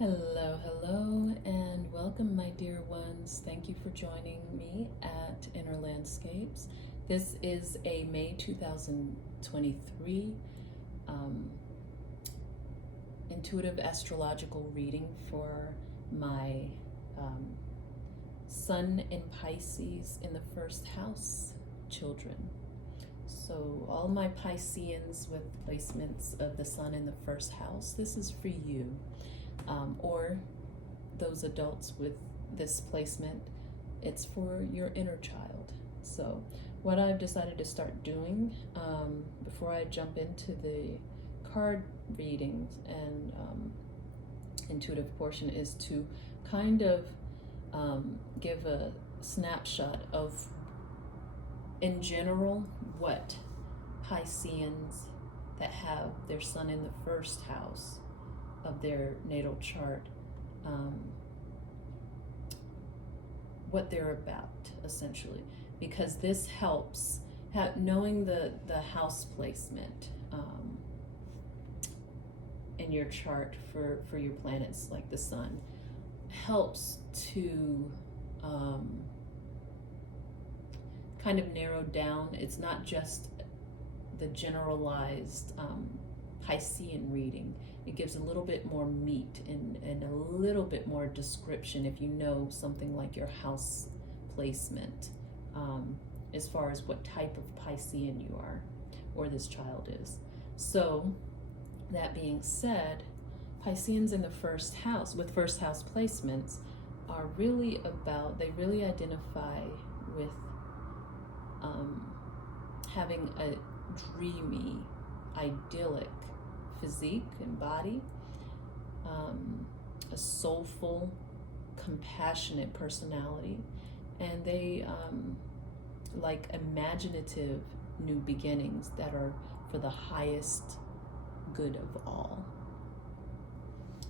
Hello, hello, and welcome, my dear ones. Thank you for joining me at Inner Landscapes. This is a May 2023 intuitive astrological reading for my Sun in Pisces in the first house children. So all my Pisceans with placements of the Sun in the first house, this is for you. Or those adults with this placement, it's for your inner child. So what I've decided to start doing before I jump into the card readings and intuitive portion is to kind of give a snapshot of, in general, what Pisceans that have their Sun in the first house of their natal chart, what they're about, essentially, because this helps knowing the house placement in your chart for your planets like the Sun helps to kind of narrow down. It's not just the generalized Piscean reading. It gives a little bit more meat and a little bit more description if you know something like your house placement, as far as what type of Piscean you are or this child is. So that being said, Pisceans in the first house with first house placements are really about, they really identify with having a dreamy, idyllic physique and body, a soulful, compassionate personality, and they like imaginative new beginnings that are for the highest good of all.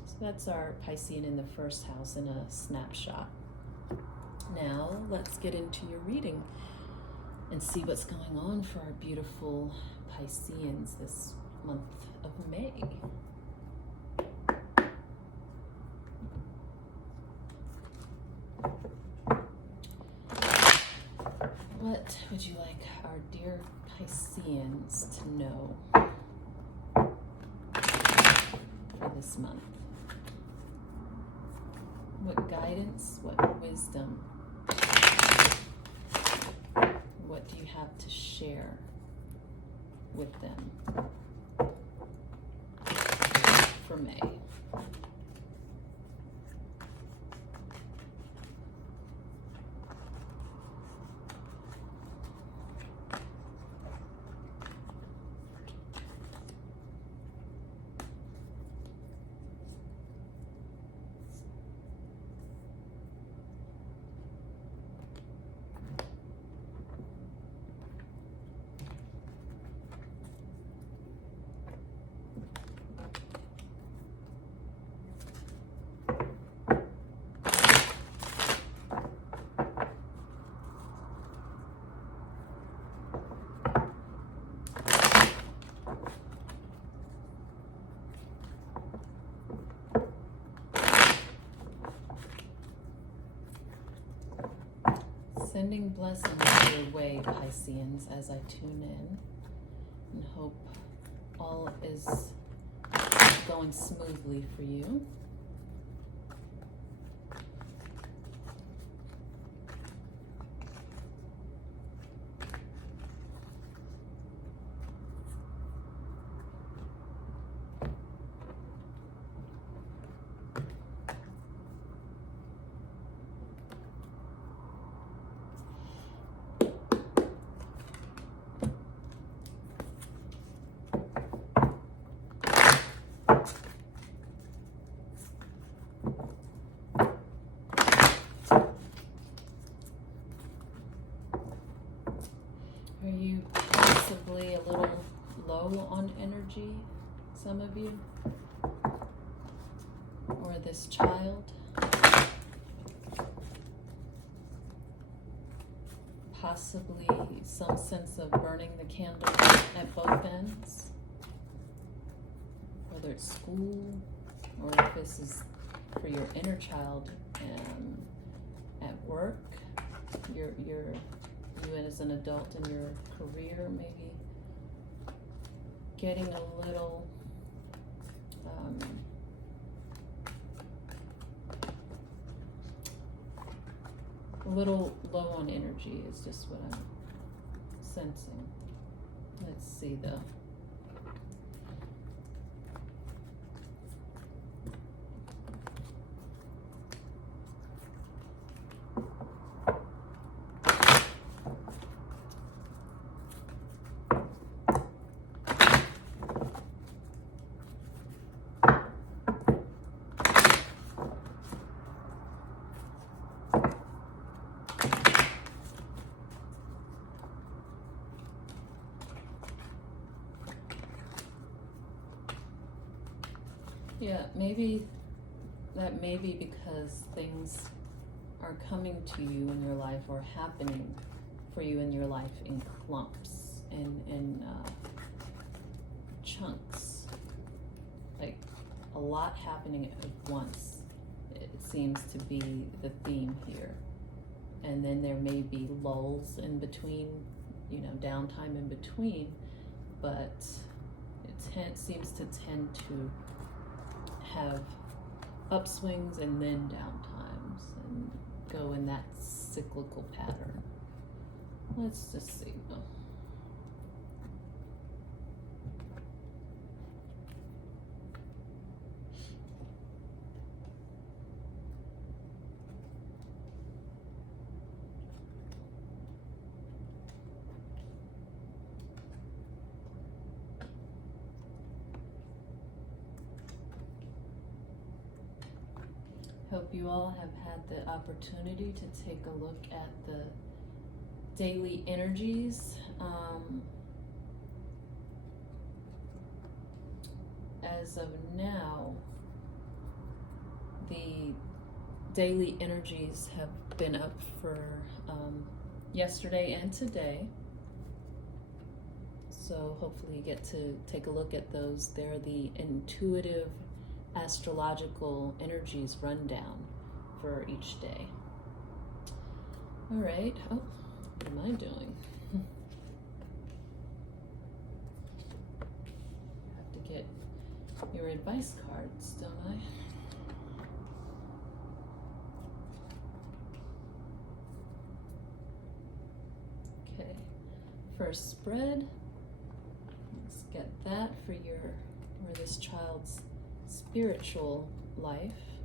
So that's our Piscean in the first house in a snapshot. Now let's get into your reading and see what's going on for our beautiful Pisceans this month of May. What would you like our dear Pisceans to know for this month? What guidance, what wisdom, what do you have to share with them for May? Sending blessings your way, Pisceans, as I tune in and hope all is going smoothly for you. Are you possibly a little low on energy, some of you? Or this child? Possibly some sense of burning the candle at both ends? Whether it's school or if this is for your inner child at work, you as an adult in your career, maybe getting a little low on energy is just what I'm sensing. Let's see though. Yeah, maybe that may be because things are coming to you in your life or happening for you in your life in clumps and in chunks, like a lot happening at once. It seems to be the theme here. And then there may be lulls in between, downtime in between, but it seems to tend to have upswings and then downtimes and go in that cyclical pattern. Let's just see. Hope you all have had the opportunity to take a look at the daily energies. As of now, the daily energies have been up for yesterday and today. So hopefully you get to take a look at those. They're the intuitive astrological energies rundown for each day. All right. Oh, what am I doing? Have to get your advice cards, don't I? Okay. First spread. Let's get that for this child's spiritual life,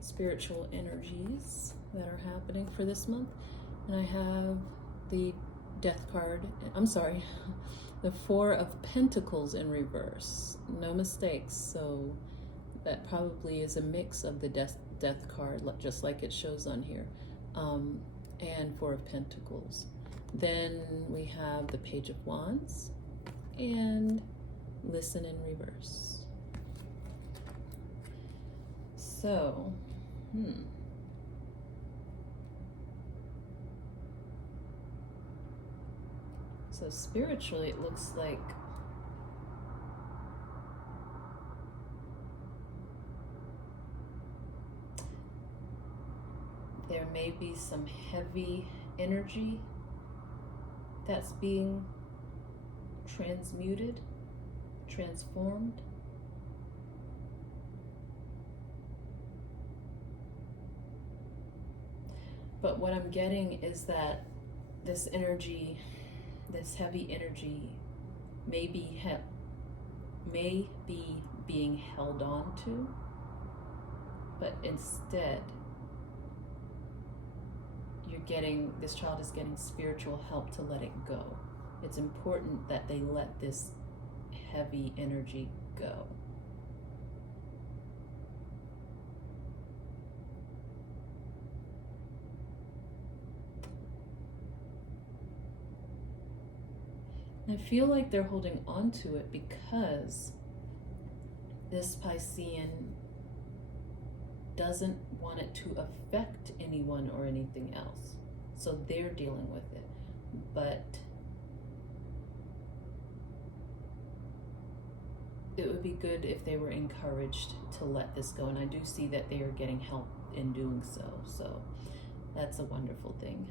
spiritual energies that are happening for this month. And I have the death card, the Four of Pentacles in reverse. No mistakes. So that probably is a mix of the death card, just like it shows on here, and Four of Pentacles. Then we have the Page of Wands and Listen in reverse. So, So spiritually, it looks like there may be some heavy energy that's being transmuted, transformed. But what I'm getting is that this energy, this heavy energy, may be being held on to, but instead this child is getting spiritual help to let it go. It's important that they let this heavy energy go. I feel like they're holding on to it because this Piscean doesn't want it to affect anyone or anything else. So they're dealing with it. But it would be good if they were encouraged to let this go. And I do see that they are getting help in doing so. So that's a wonderful thing.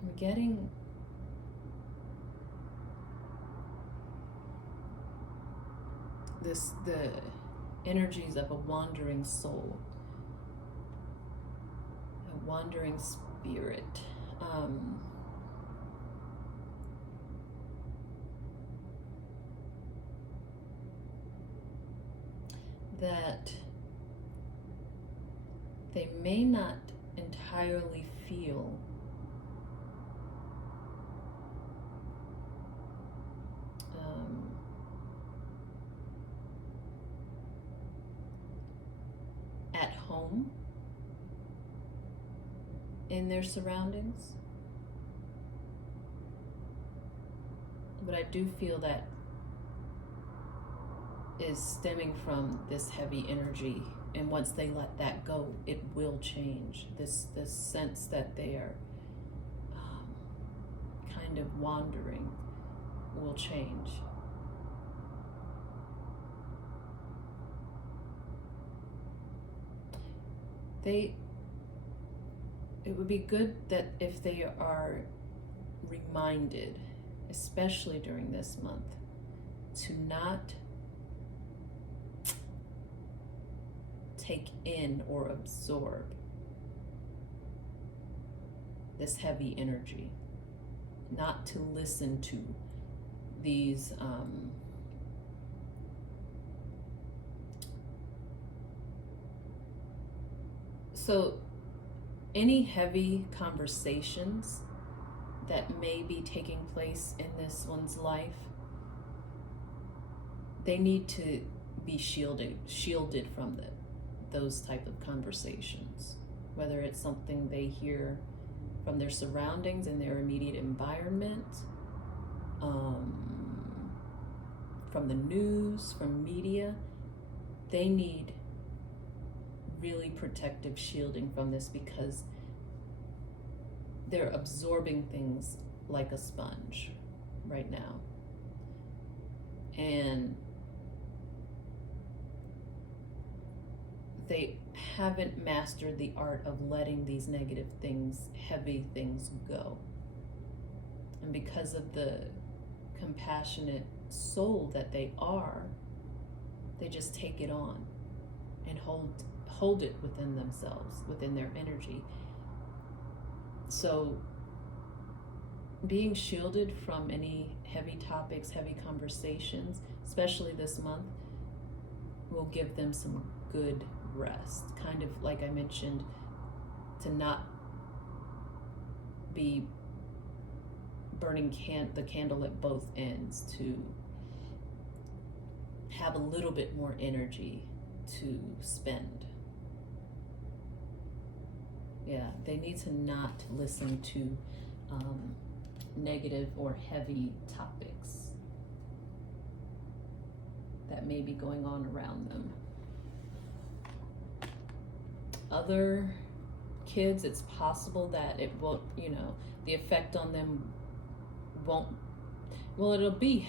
We're getting the energies of a wandering soul, a wandering spirit. That they may not entirely feel at home in their surroundings. But I do feel that is stemming from this heavy energy, and once they let that go, it will change. This sense that they are kind of wandering will change. It would be good that if they are reminded, especially during this month, to not take in or absorb this heavy energy, not to listen to these so any heavy conversations that may be taking place in this one's life, they need to be shielded from those type of conversations, whether it's something they hear from their surroundings in their immediate environment, from the news, from media. They need really protective shielding from this, because they're absorbing things like a sponge right now. And they haven't mastered the art of letting these negative things, heavy things go. And because of the compassionate soul that they are, they just take it on and hold it within themselves, within their energy. So being shielded from any heavy topics, heavy conversations, especially this month, will give them some good rest. Kind of like I mentioned, to not be burning the candle at both ends, to have a little bit more energy to spend. Yeah, they need to not listen to negative or heavy topics that may be going on around them. Other kids, it's possible that it won't, the effect on them won't, it'll be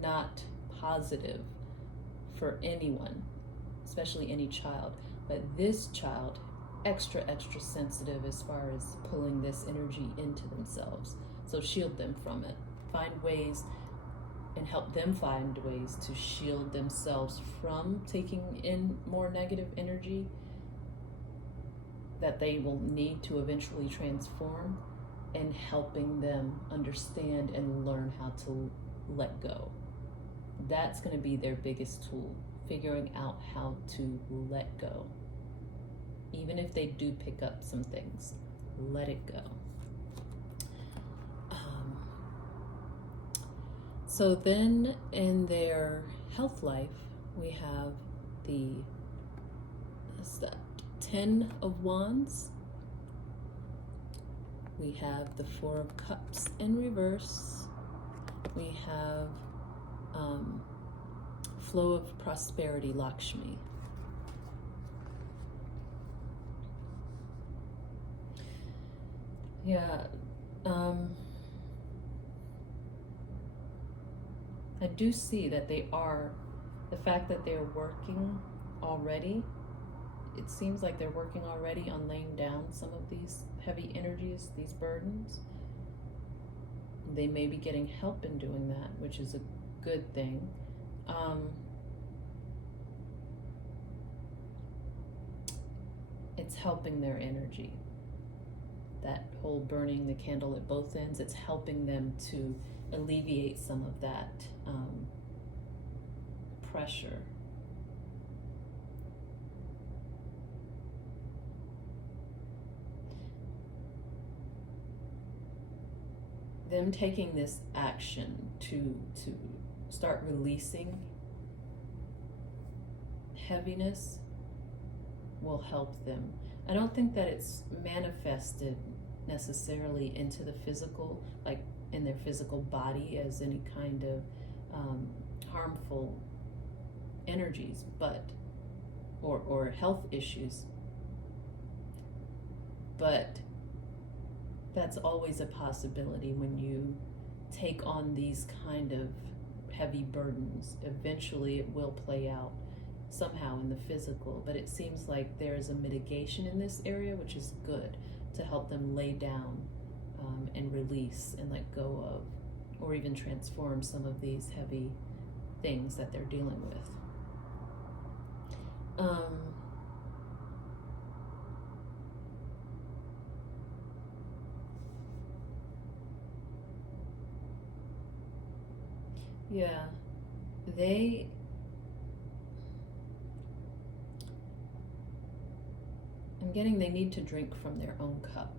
not positive for anyone, especially any child. But this child, extra sensitive as far as pulling this energy into themselves. So shield them from it. Find ways and help them find ways to shield themselves from taking in more negative energy that they will need to eventually transform, and helping them understand and learn how to let go. That's going to be their biggest tool, figuring out how to let go. Even if they do pick up some things, let it go. So then in their health life, we have the 10 of Wands. We have the Four of Cups in reverse. We have flow of prosperity, Lakshmi. Yeah, I do see that the fact that they're working already, it seems like they're working already on laying down some of these heavy energies, these burdens. They may be getting help in doing that, which is a good thing. It's helping their energy. That whole burning the candle at both ends, it's helping them to alleviate some of that pressure. Them taking this action to start releasing heaviness will help them. I don't think that it's manifested necessarily into the physical, like in their physical body as any kind of harmful energies, but or health issues. But that's always a possibility when you take on these kind of heavy burdens. Eventually it will play out somehow in the physical, but it seems like there's a mitigation in this area, which is good, to help them lay down and release and let go of, or even transform some of these heavy things that they're dealing with. Yeah, I'm getting they need to drink from their own cup.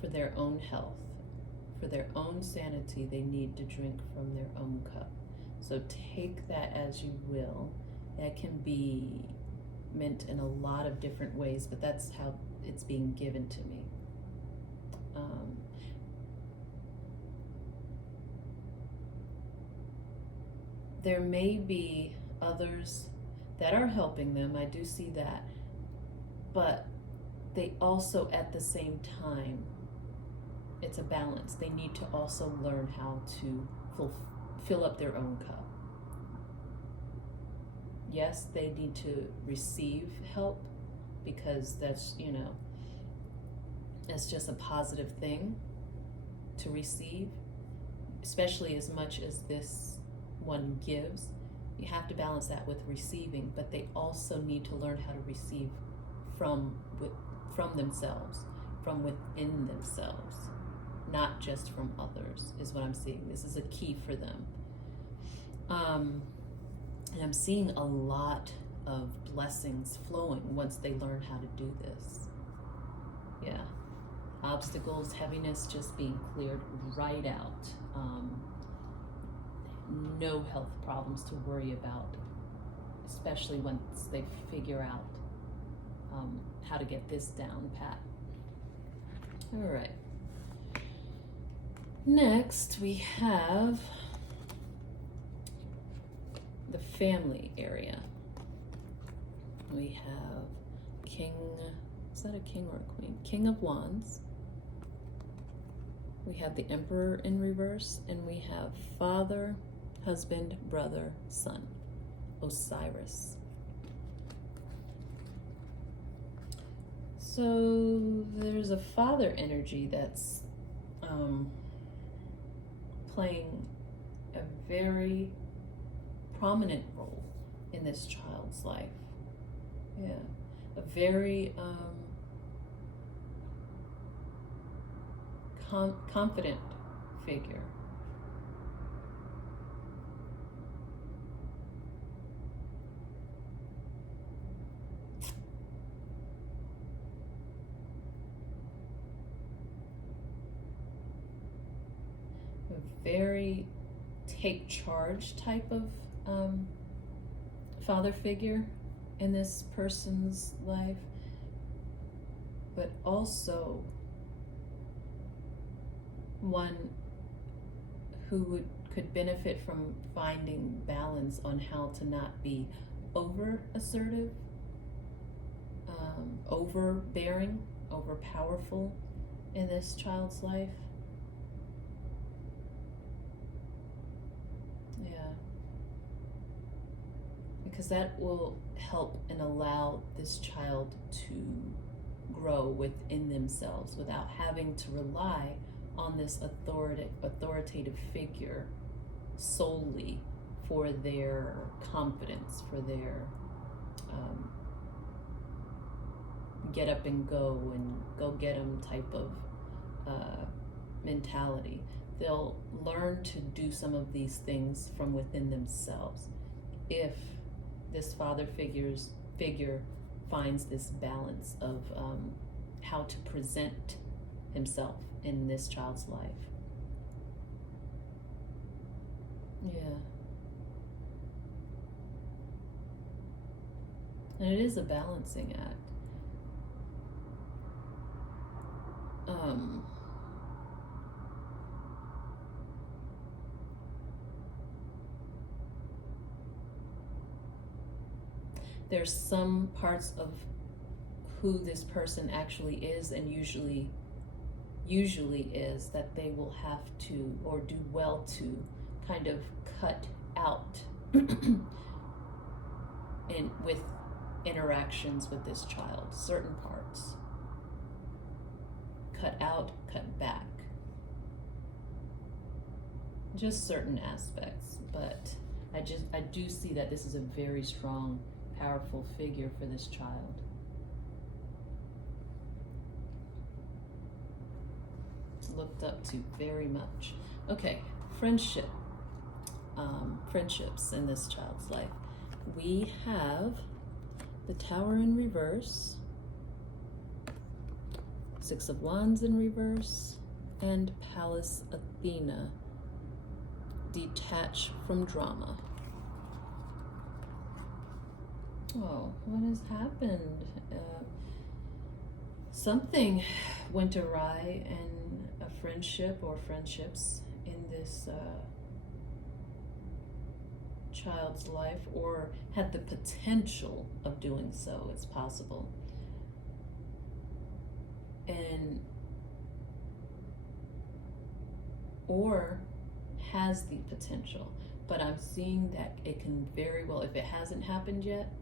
For their own health, for their own sanity, they need to drink from their own cup. So take that as you will. That can be meant in a lot of different ways, but that's how it's being given to me. There may be others that are helping them, I do see that, but they also at the same time, it's a balance. They need to also learn how to fill up their own cup. Yes, they need to receive help because that's, that's just a positive thing to receive, especially as much as this one gives. You have to balance that with receiving, but they also need to learn how to receive from themselves, from within themselves, not just from others, is what I'm seeing. This is a key for them. And I'm seeing a lot of blessings flowing once they learn how to do this. Yeah. Obstacles, heaviness just being cleared right out. No health problems to worry about, especially once they figure out how to get this down pat. All right. Next, we have the family area. We have King, is that a king or a queen? King of Wands. We have the Emperor in reverse, and we have Father, Husband, Brother, Son, Osiris. So there's a father energy that's playing a very prominent role in this child's life. Yeah, a very confident figure. Very take charge type of father figure in this person's life. but also one who could benefit from finding balance on how to not be over assertive, overbearing, over powerful in this child's life. Yeah. Because that will help and allow this child to grow within themselves without having to rely on this authoritative figure solely for their confidence, for their get up and go get 'em type of mentality. They'll learn to do some of these things from within themselves if this father figure finds this balance of how to present himself in this child's life. Yeah. And it is a balancing act. There's some parts of who this person actually is, and usually is, that they will have to, or do well to, kind of cut out with interactions with this child. Certain parts. Cut out, cut back. Just certain aspects, but I do see that this is a very strong, powerful figure for this child. Looked up to very much. Okay, friendships in this child's life. We have the Tower in reverse, Six of Wands in reverse, and Pallas Athena, detached from drama. Oh, what has happened? Something went awry in a friendship or friendships in this child's life, or had the potential of doing so. It's possible. Or has the potential, but I'm seeing that it can very well, if it hasn't happened yet,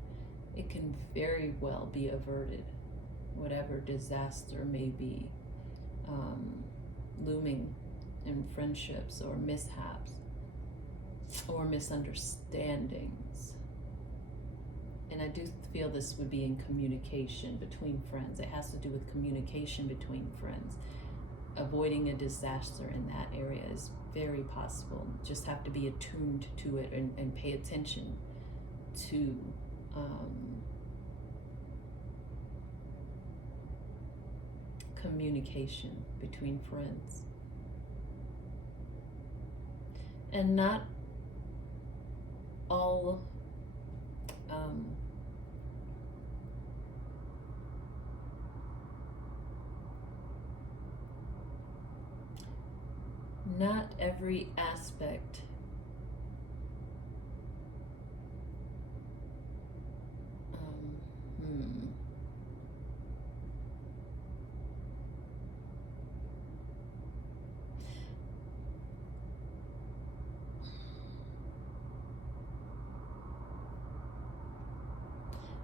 it can very well be averted, whatever disaster may be looming in friendships, or mishaps, or misunderstandings. And I do feel this would be in communication between friends. It has to do with communication between friends. Avoiding a disaster in that area is very possible. Just have to be attuned to it and pay attention to communication between friends. And not all not every aspect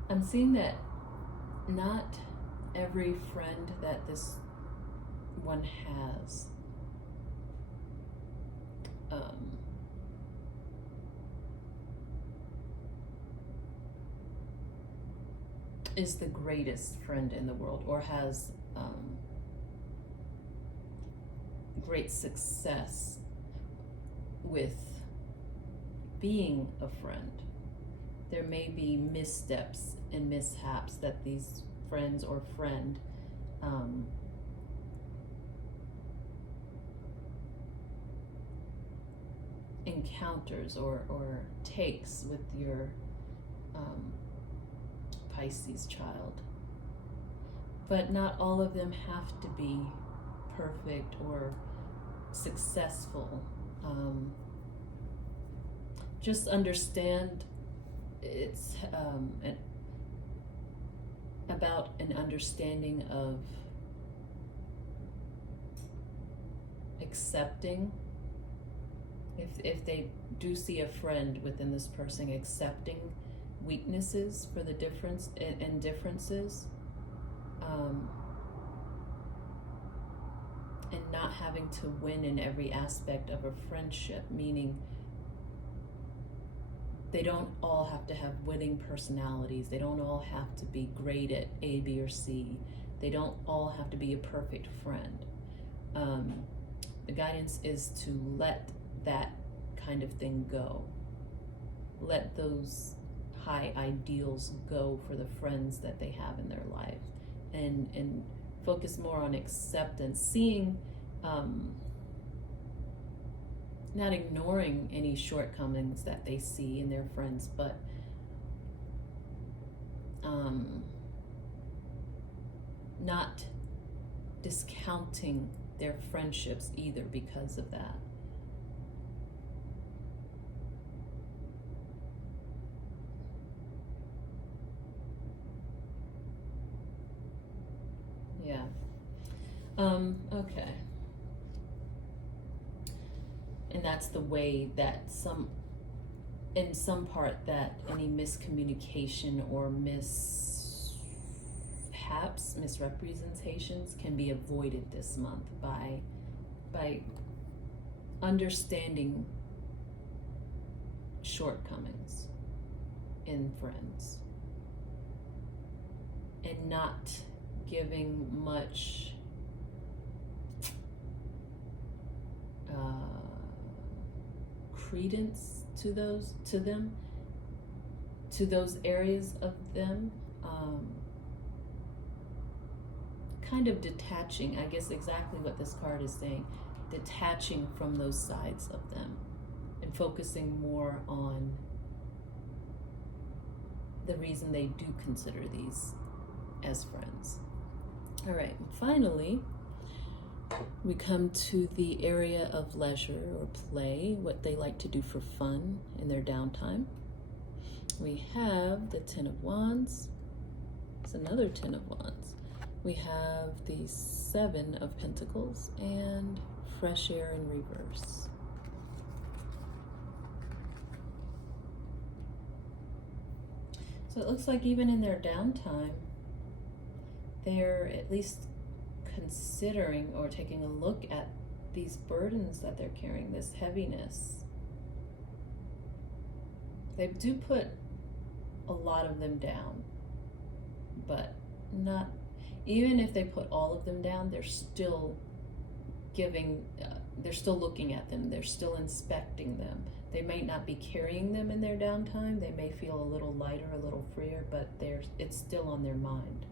I'm seeing that not every friend that this one has is the greatest friend in the world, or has great success with being a friend. There may be missteps and mishaps that these friends or friend encounters or takes with your Pisces child. but not all of them have to be perfect or successful. Just understand it's about an understanding of accepting. If they do see a friend within this person, accepting weaknesses for the difference and differences, and not having to win in every aspect of a friendship, meaning they don't all have to have winning personalities. They don't all have to be great at A, B, or C. They don't all have to be a perfect friend. The guidance is to let that kind of thing go. Let those high ideals go for the friends that they have in their life, and focus more on acceptance, seeing, not ignoring any shortcomings that they see in their friends, but not discounting their friendships either because of that. Yeah. Okay. And that's the way that in some part, that any miscommunication or misrepresentations can be avoided this month by understanding shortcomings in friends and not giving much credence to those areas of them, kind of detaching, I guess exactly what this card is saying, detaching from those sides of them and focusing more on the reason they do consider these as friends. All right, finally, we come to the area of leisure or play, what they like to do for fun in their downtime. We have the Ten of Wands. It's another Ten of Wands. We have the Seven of Pentacles and fresh air in reverse. So it looks like even in their downtime, they're at least considering or taking a look at these burdens that they're carrying, this heaviness. They do put a lot of them down, but not, even if they put all of them down, they're still they're still looking at them, they're still inspecting them. They may not be carrying them in their downtime, they may feel a little lighter, a little freer, but it's still on their mind.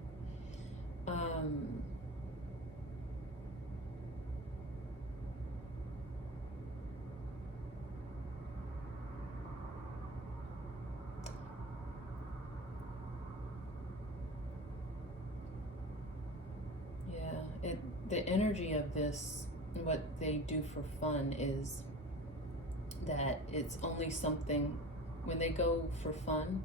The energy of this, what they do for fun, is that it's only something, when they go for fun,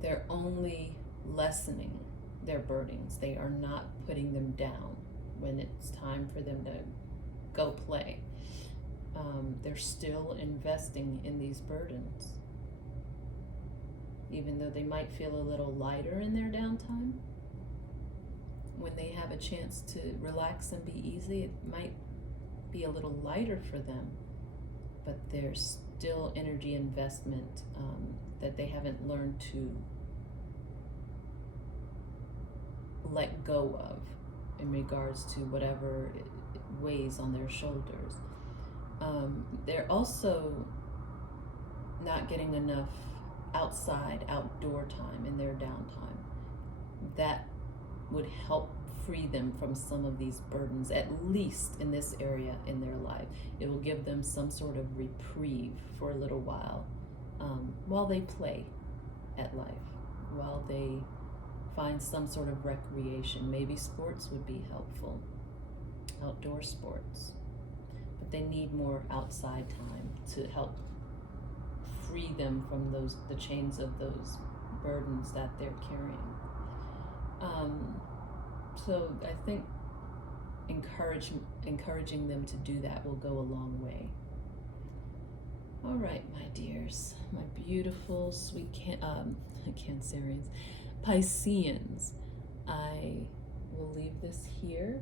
they're only lessening their burdens. They are not putting them down when it's time for them to go play. They're still investing in these burdens. Even though they might feel a little lighter in their downtime, when they have a chance to relax and be easy, it might be a little lighter for them, but there's still energy investment that they haven't learned to let go of in regards to whatever weighs on their shoulders. They're also not getting enough outdoor time in their downtime. That would help free them from some of these burdens, at least in this area in their life. It will give them some sort of reprieve for a little while they play at life, while they find some sort of recreation. Maybe sports would be helpful, outdoor sports. But they need more outside time to help free them from the chains of those burdens that they're carrying. So I think encouraging them to do that will go a long way. All right, my dears, my beautiful, sweet Cancerians, Pisceans, I will leave this here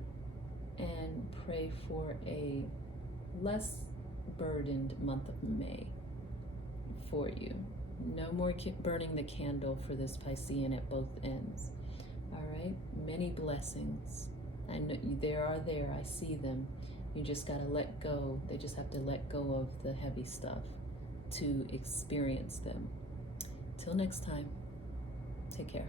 and pray for a less burdened month of May for you. No more burning the candle for this Piscean at both ends. All right, many blessings. I know I see them. You just got to let go. They just have to let go of the heavy stuff to experience them. Till next time, take care.